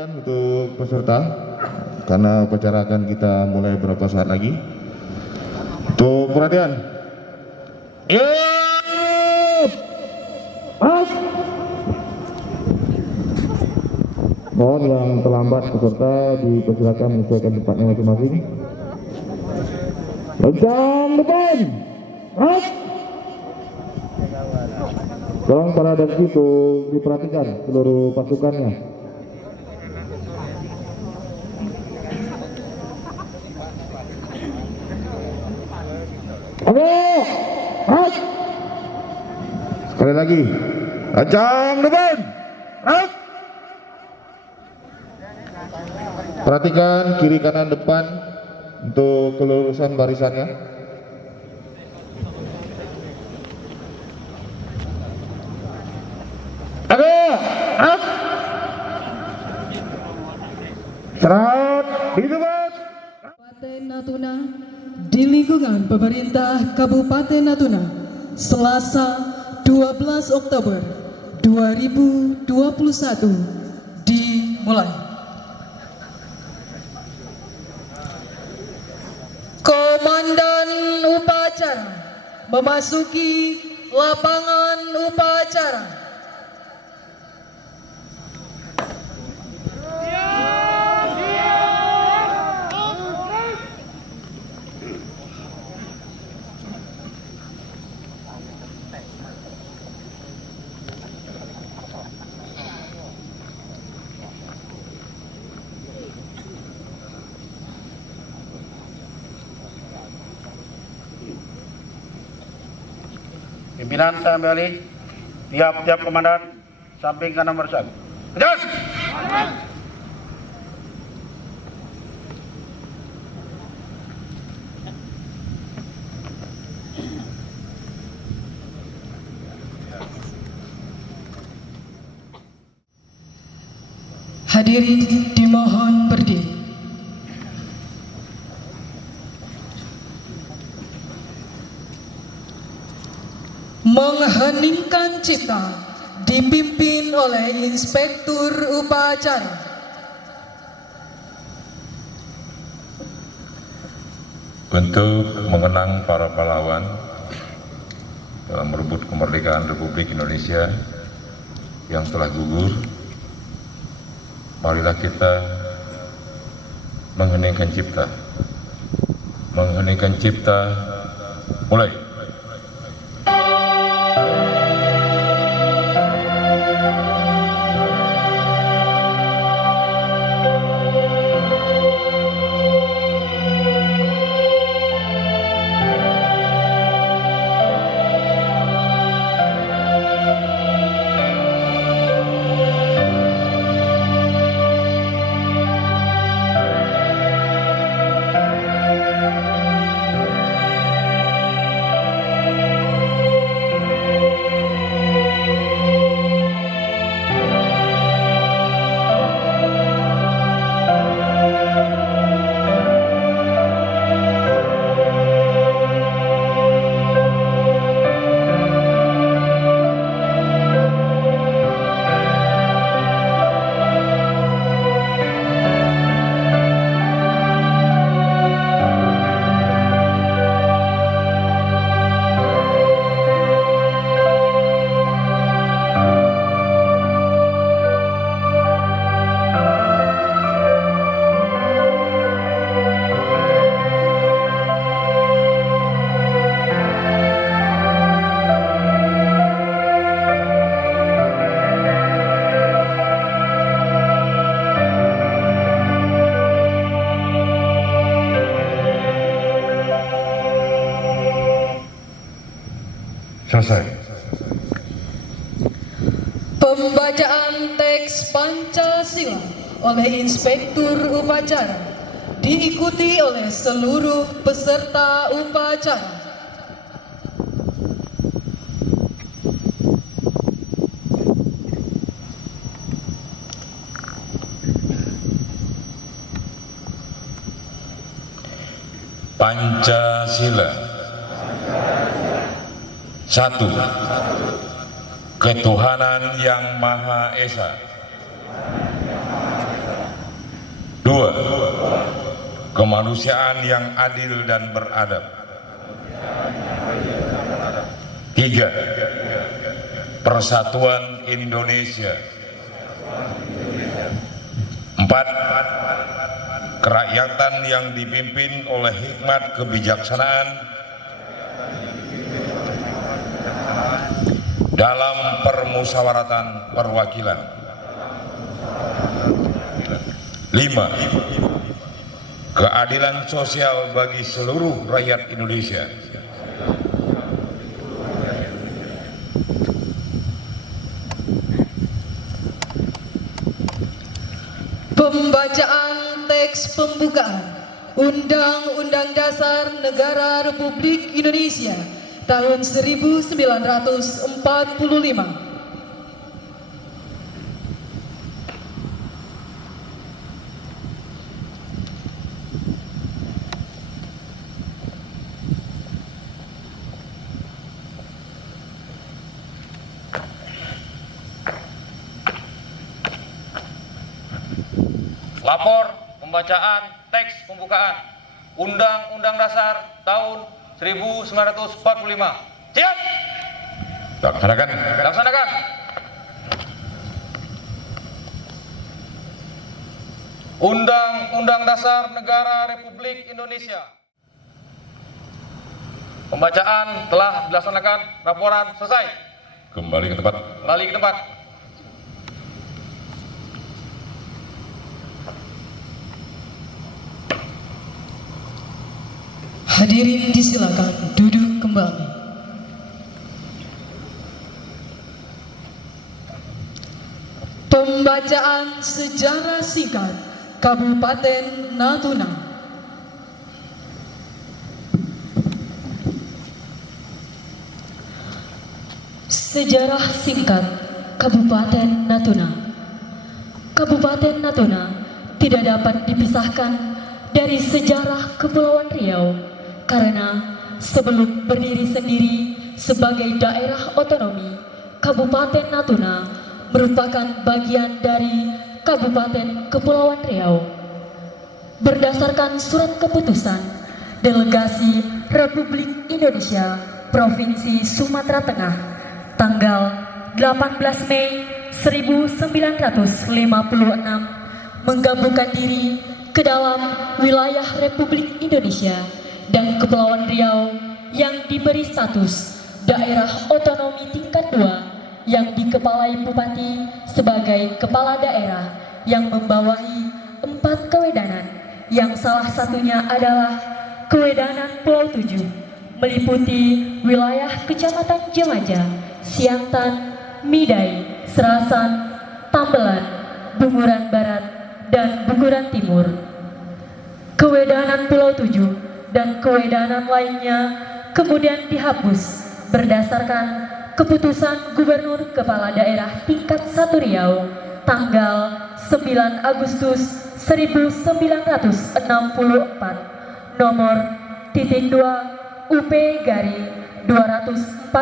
perhatian untuk peserta karena upacara akan kita mulai beberapa saat lagi. Untuk perhatian. Mohon yang terlambat peserta dipersilakan menyesuaikan tempatnya masing-masing. Lencang depan. Tolong para dari situ diperhatikan seluruh pasukannya. Sekali lagi, lencang depan. Perhatikan kiri kanan depan untuk kelurusan barisannya. Serat di tempat. Kabupaten Natuna di lingkungan pemerintah Kabupaten Natuna, Selasa 12 Oktober 2021 dimulai. Komandan upacara memasuki lapangan upacara. Pimpinan saya kembali, tiap komandan samping kanan bersatu. Kejar! Hadirin dimohon berdiri. Mengheningkan cipta dipimpin oleh Inspektur Upacara. Untuk mengenang para pahlawan dalam merebut kemerdekaan Republik Indonesia yang telah gugur, marilah kita mengheningkan cipta. Mengheningkan cipta, mulai. Selesai. Pembacaan teks Pancasila oleh Inspektur Upacara diikuti oleh seluruh peserta upacara. Pancasila. Satu, ketuhanan yang Maha Esa. Dua, kemanusiaan yang adil dan beradab. Tiga, persatuan Indonesia. Empat, kerakyatan yang dipimpin oleh hikmat kebijaksanaan dalam permusyawaratan perwakilan. Lima, keadilan sosial bagi seluruh rakyat Indonesia. Pembacaan teks pembukaan Undang-Undang Dasar Negara Republik Indonesia tahun 1945. Lapor pembacaan teks pembukaan Undang-Undang Dasar tahun 1945. Siap. Laksanakan. Laksanakan. Undang-Undang Dasar Negara Republik Indonesia. Pembacaan telah dilaksanakan. Laporan selesai. Kembali ke tempat. Kembali ke tempat. Hadirin disilakan duduk kembali. Pembacaan sejarah singkat Kabupaten Natuna. Sejarah singkat Kabupaten Natuna. Kabupaten Natuna tidak dapat dipisahkan dari sejarah Kepulauan Riau karena sebelum berdiri sendiri sebagai daerah otonomi, Kabupaten Natuna merupakan bagian dari Kabupaten Kepulauan Riau. Berdasarkan surat keputusan Delegasi Republik Indonesia Provinsi Sumatera Tengah tanggal 18 Mei 1956 menggabungkan diri ke dalam wilayah Republik Indonesia dan Kepulauan Riau yang diberi status daerah otonomi tingkat 2 yang dikepalai Bupati sebagai kepala daerah yang membawahi 4 kewedanan yang salah satunya adalah Kewedanan Pulau 7 meliputi wilayah Kecamatan Jemaja, Siantan, Midai, Serasan, Tambelan, Bunguran Barat, dan Bunguran Timur. Kewedanan Pulau 7 dan kewedanan lainnya kemudian dihapus berdasarkan keputusan Gubernur Kepala Daerah tingkat 1 Riau tanggal 9 Agustus 1964 nomor titik 2 UP garing 247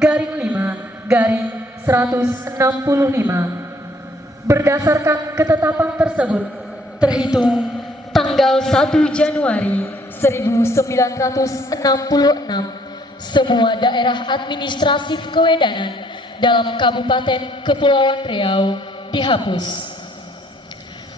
garing 5 garing 165. Berdasarkan ketetapan tersebut terhitung tanggal 1 Januari 1966 semua daerah administratif kewedanan dalam Kabupaten Kepulauan Riau dihapus.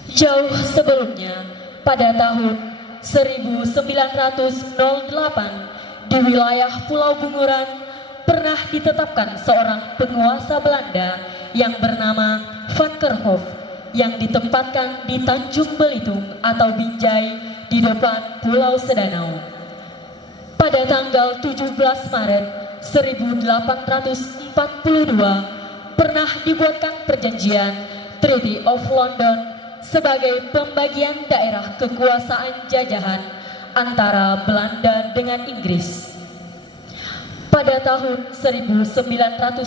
Jauh sebelumnya pada tahun 1908 di wilayah Pulau Bunguran pernah ditetapkan seorang penguasa Belanda yang bernama Van Kerhove yang ditempatkan di Tanjung Belitung atau Binjai di depan Pulau Sedanau. Pada tanggal 17 Maret 1842 pernah dibuatkan perjanjian Treaty of London sebagai pembagian daerah kekuasaan jajahan antara Belanda dengan Inggris. Pada tahun 1911,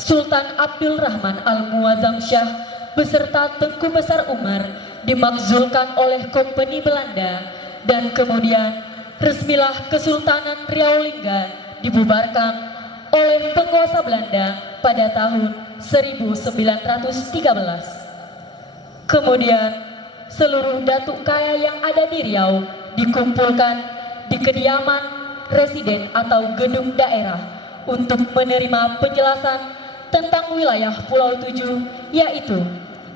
Sultan Abdul Rahman Al-Muazzam Shah beserta Tengku Besar Umar dimakzulkan oleh Kompeni Belanda dan kemudian resmilah Kesultanan Riau Lingga dibubarkan oleh penguasa Belanda pada tahun 1913. Kemudian seluruh datuk kaya yang ada di Riau dikumpulkan di kediaman residen atau gedung daerah untuk menerima penjelasan tentang wilayah Pulau 7, yaitu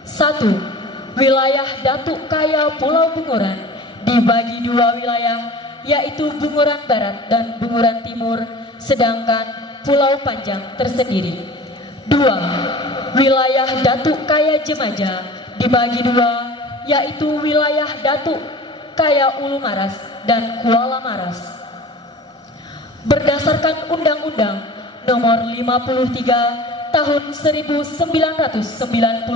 1. Wilayah datuk kaya Pulau Bunguran dibagi 2 wilayah, yaitu Bunguran Barat dan Bunguran Timur, sedangkan Pulau Panjang tersendiri. 2. Wilayah datuk kaya Jemaja dibagi 2, yaitu wilayah datuk kaya Ulu Maras dan Kuala Maras. Berdasarkan Undang-Undang Nomor 53 Tahun 1999,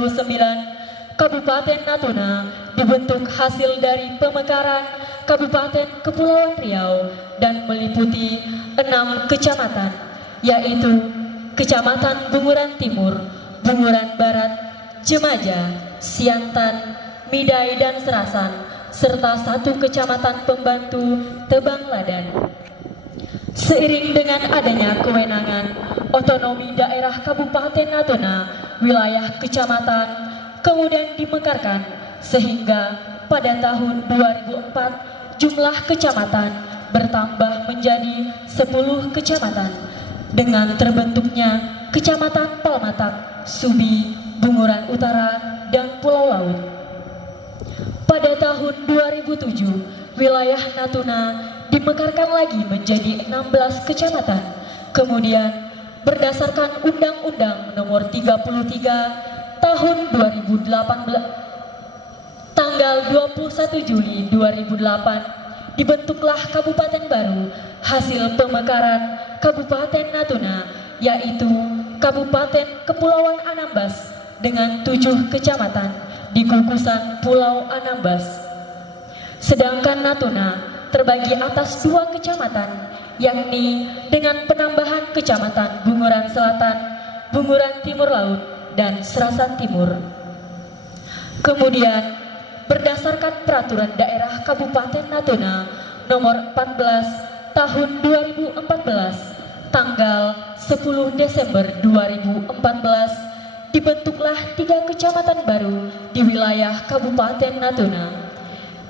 Kabupaten Natuna dibentuk hasil dari pemekaran Kabupaten Kepulauan Riau dan meliputi 6 kecamatan, yaitu Kecamatan Bunguran Timur, Bunguran Barat, Jemaja, Siantan, Midai dan Serasan, serta 1 kecamatan pembantu Tebang Ladan. Seiring dengan adanya kewenangan otonomi daerah Kabupaten Natuna, wilayah kecamatan kemudian dimekarkan sehingga pada tahun 2004 jumlah kecamatan bertambah menjadi 10 kecamatan dengan terbentuknya Kecamatan Palmatak, Subi, Bunguran Utara, dan Pulau Laut. Pada tahun 2007, wilayah Natuna dimekarkan lagi menjadi 16 kecamatan. Kemudian berdasarkan Undang-Undang Nomor 33 Tahun 2018 tanggal 21 Juli 2008 dibentuklah kabupaten baru hasil pemekaran Kabupaten Natuna, yaitu Kabupaten Kepulauan Anambas dengan 7 kecamatan di gugusan Pulau Anambas. Sedangkan Natuna terbagi atas 2 kecamatan, yakni dengan penambahan kecamatan Bunguran Selatan, Bunguran Timur Laut, dan Serasan Timur. Kemudian berdasarkan Peraturan Daerah Kabupaten Natuna Nomor 14 Tahun 2014 tanggal 10 Desember 2014 dibentuklah 3 kecamatan baru di wilayah Kabupaten Natuna.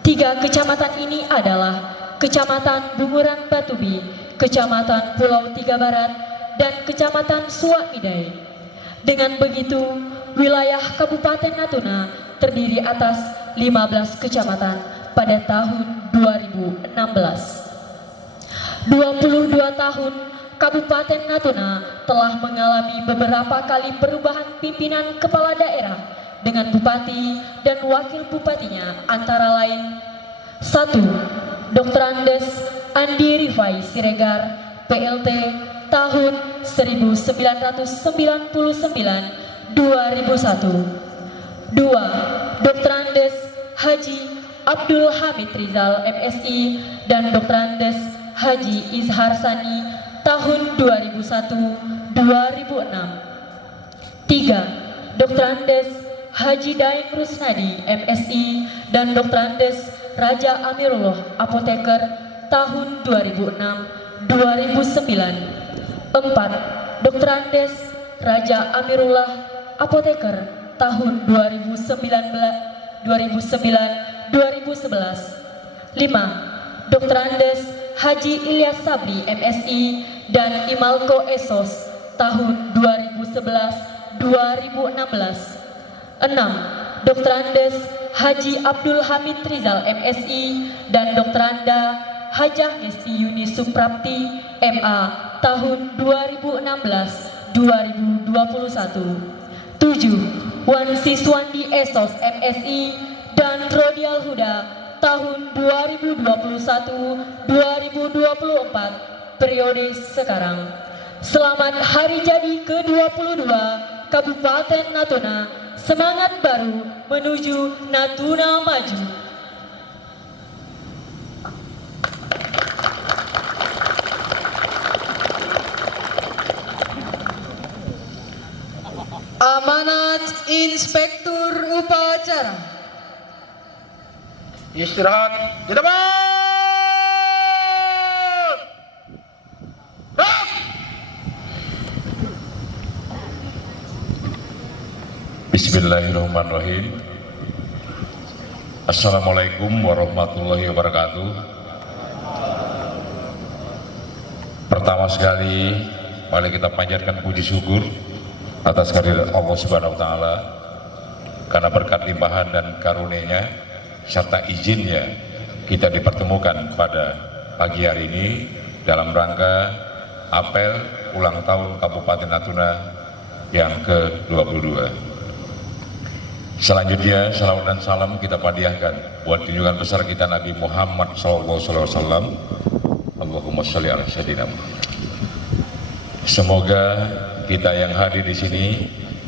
3 kecamatan ini adalah Kecamatan Bunguran Batubi, Kecamatan Pulau Tiga Barat, dan Kecamatan Suak Midai. Dengan begitu, wilayah Kabupaten Natuna terdiri atas 15 kecamatan pada tahun 2016. 22 tahun Kabupaten Natuna telah mengalami beberapa kali perubahan pimpinan kepala daerah dengan bupati dan wakil bupatinya, antara lain 1. Dr. Andes Andi Rifai Siregar, PLT tahun 1999 2001. 2. Dr. Andes Haji Abdul Hamid Rizal MSI dan Dr. Andes Haji Izhar Sani tahun 2001 2006. 3. Dr. Andes Haji Daeng Rusnadi MSI dan Dr. Andes Raja Amirullah Apoteker tahun 2006 2009. 4. Dr. Andes Raja Amirullah Apoteker tahun 2009 2011. 5. Dr. Andes Haji Ilyas Sabri MSI dan Imalko Esos tahun 2011 2016. 6. Dr. Andes Haji Abdul Hamid Rizal MSI dan Dr. Anda Hajah Ngesti Yuni Suprapti MA tahun 2016 2021. 7. Wan Siswandi Esos MSI dan Rodial Huda tahun 2021-2024 periode sekarang. Selamat Hari Jadi ke-22 Kabupaten Natuna. Semangat baru menuju Natuna Maju. Amanat Inspektur Upacara. Istirahat di depan. Bismillahirrahmanirrahim. Assalamualaikum warahmatullahi wabarakatuh. Pertama sekali, mari kita panjatkan puji syukur atas kehadirat Allah Subhanahu wa taala karena berkat limpahan dan karunia-Nya serta izinnya kita dipertemukan pada pagi hari ini dalam rangka apel ulang tahun Kabupaten Natuna yang ke-22. Selanjutnya salawat dan salam kita hadiahkan buat junjungan besar kita Nabi Muhammad SAW. Allahumma sholli ala sayyidina Muhammad. Semoga kita yang hadir di sini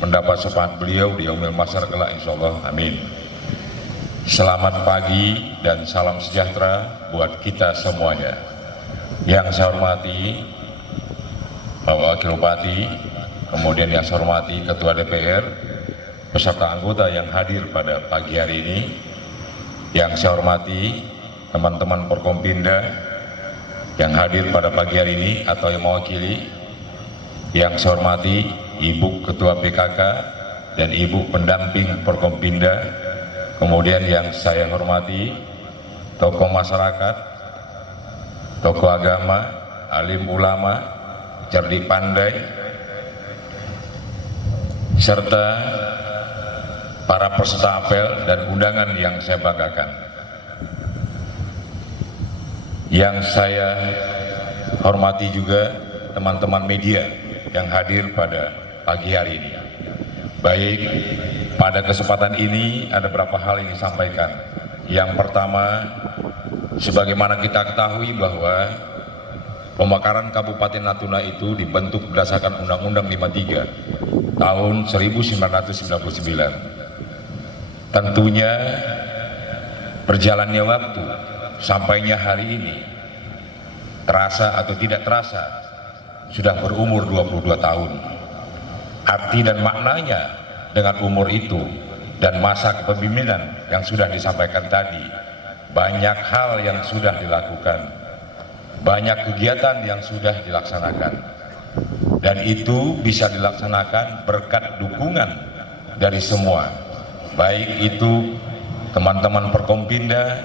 mendapat syafaat beliau di yaumil mahsyar kelak insyaallah. Amin. Selamat pagi dan salam sejahtera buat kita semuanya. Yang saya hormati Bapak Wakil Bupati, kemudian yang saya hormati Ketua DPR, beserta anggota yang hadir pada pagi hari ini. Yang saya hormati teman-teman Forkompinda yang hadir pada pagi hari ini atau yang mewakili. Yang saya hormati Ibu Ketua PKK dan Ibu Pendamping Forkompinda. Kemudian yang saya hormati tokoh masyarakat, tokoh agama, alim ulama, cerdik pandai, serta para peserta apel dan undangan yang saya banggakan. Yang saya hormati juga teman-teman media yang hadir pada pagi hari ini. Baik, pada kesempatan ini ada beberapa hal yang disampaikan. Yang pertama, sebagaimana kita ketahui bahwa pemekaran Kabupaten Natuna itu dibentuk berdasarkan Undang-Undang 53 tahun 1999. Tentunya berjalannya waktu sampainya hari ini, terasa atau tidak terasa, sudah berumur 22 tahun. Arti dan maknanya dengan umur itu dan masa kepemimpinan yang sudah disampaikan tadi, banyak hal yang sudah dilakukan, banyak kegiatan yang sudah dilaksanakan, dan itu bisa dilaksanakan berkat dukungan dari semua, baik itu teman-teman Forkompinda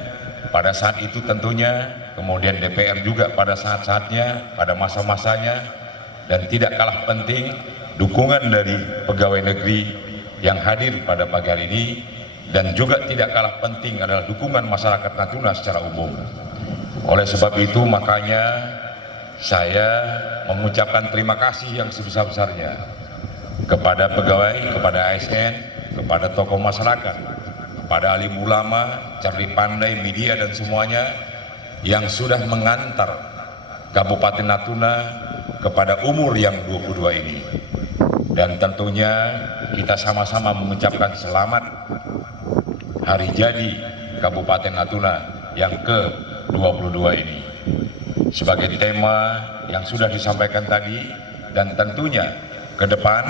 pada saat itu tentunya, kemudian DPR juga pada saat-saatnya, pada masa-masanya, dan tidak kalah penting dukungan dari pegawai negeri yang hadir pada pagi hari ini, dan juga tidak kalah penting adalah dukungan masyarakat Natuna secara umum. Oleh sebab itu makanya saya mengucapkan terima kasih yang sebesar-besarnya kepada pegawai, kepada ASN, kepada tokoh masyarakat, kepada alim ulama, cerdik pandai, media dan semuanya yang sudah mengantar Kabupaten Natuna kepada umur yang 22 ini. Dan tentunya kita sama-sama mengucapkan selamat hari jadi Kabupaten Natuna yang ke-22 ini. Sebagai tema yang sudah disampaikan tadi, dan tentunya ke depan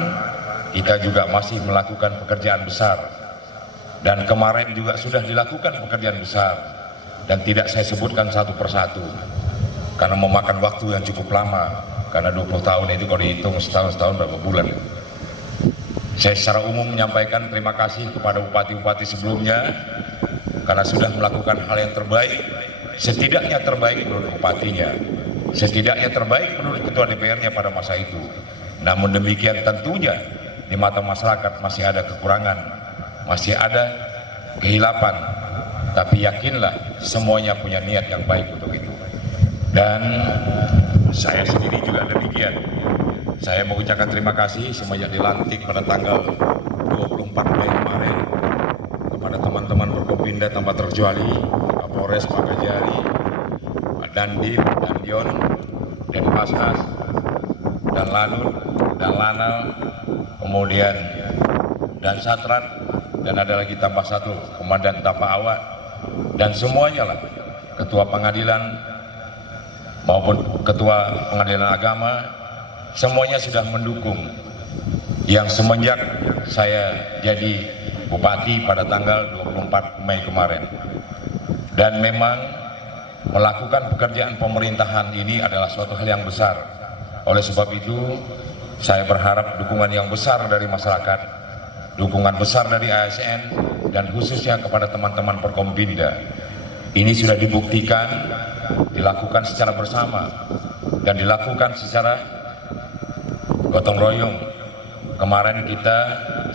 kita juga masih melakukan pekerjaan besar. Dan kemarin juga sudah dilakukan pekerjaan besar, dan tidak saya sebutkan satu persatu karena memakan waktu yang cukup lama, karena 20 tahun itu kalau dihitung setahun berapa bulan. Saya secara umum menyampaikan terima kasih kepada bupati-bupati sebelumnya karena sudah melakukan hal yang terbaik, setidaknya terbaik menurut bupatinya, setidaknya terbaik menurut ketua DPR-nya pada masa itu. Namun demikian tentunya di mata masyarakat masih ada kekurangan, masih ada kehilapan, tapi yakinlah semuanya punya niat yang baik untuk itu. Dan saya sendiri juga demikian. Saya mengucapkan terima kasih semenjak dilantik pada tanggal 24 Mei kemarin kepada teman-teman Forkompinda tanpa terkecuali, Pak Kapolres, Pak Kajari, Pak Dandim, Dan Dion, dan Pasas, dan Lanut, dan Lanal, kemudian dan Satrat, dan ada lagi tambah satu, Komandan Tapa Awak, dan semuanya lah, Ketua Pengadilan maupun Ketua Pengadilan Agama, semuanya sudah mendukung yang semenjak saya jadi bupati pada tanggal 24 Mei kemarin. Dan memang melakukan pekerjaan pemerintahan ini adalah suatu hal yang besar. Oleh sebab itu saya berharap dukungan yang besar dari masyarakat, dukungan besar dari ASN dan khususnya kepada teman-teman Forkompinda. Ini sudah dibuktikan, dilakukan secara bersama dan dilakukan secara gotong royong. Kemarin kita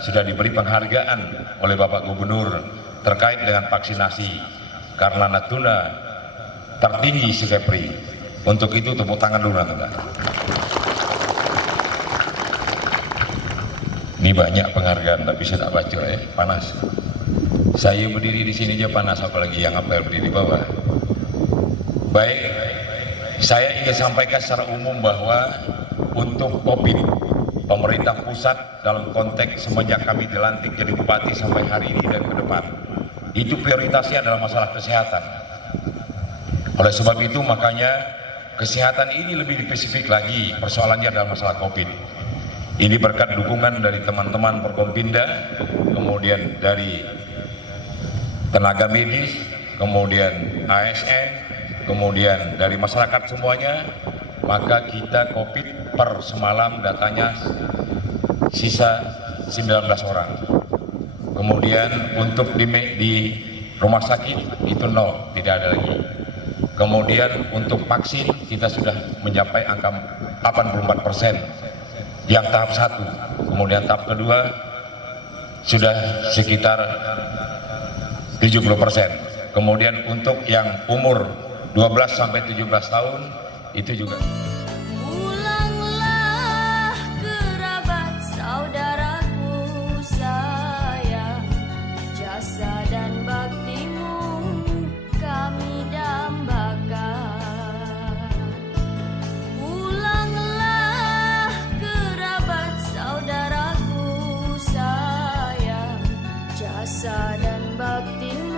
sudah diberi penghargaan oleh Bapak Gubernur terkait dengan vaksinasi karena Natuna tertinggi si Kepri. Untuk itu tepuk tangan dulu Natuna. Ini banyak penghargaan tapi saya tak baca ya, panas. Saya berdiri di sini aja panas, apalagi yang apel berdiri di bawah. Baik, saya ingin sampaikan secara umum bahwa untuk COVID, pemerintah pusat dalam konteks semenjak kami dilantik jadi bupati sampai hari ini dan ke depan, itu prioritasnya adalah masalah kesehatan. Oleh sebab itu makanya kesehatan ini lebih spesifik lagi, persoalannya adalah masalah COVID. Ini berkat dukungan dari teman-teman Forkompinda, kemudian dari tenaga medis, kemudian ASN, kemudian dari masyarakat semuanya, maka kita COVID per semalam datanya sisa 19 orang. Kemudian untuk di rumah sakit itu 0, tidak ada lagi. Kemudian untuk vaksin kita sudah mencapai angka 84%. Yang tahap 1, kemudian tahap kedua sudah sekitar 70%. Kemudian untuk yang umur 12 sampai 17 tahun itu juga. Pulanglah kerabat saudaraku sayang, jasa dan baktimu kami dambakan. Saudaraku sayang, jasa dan baktimu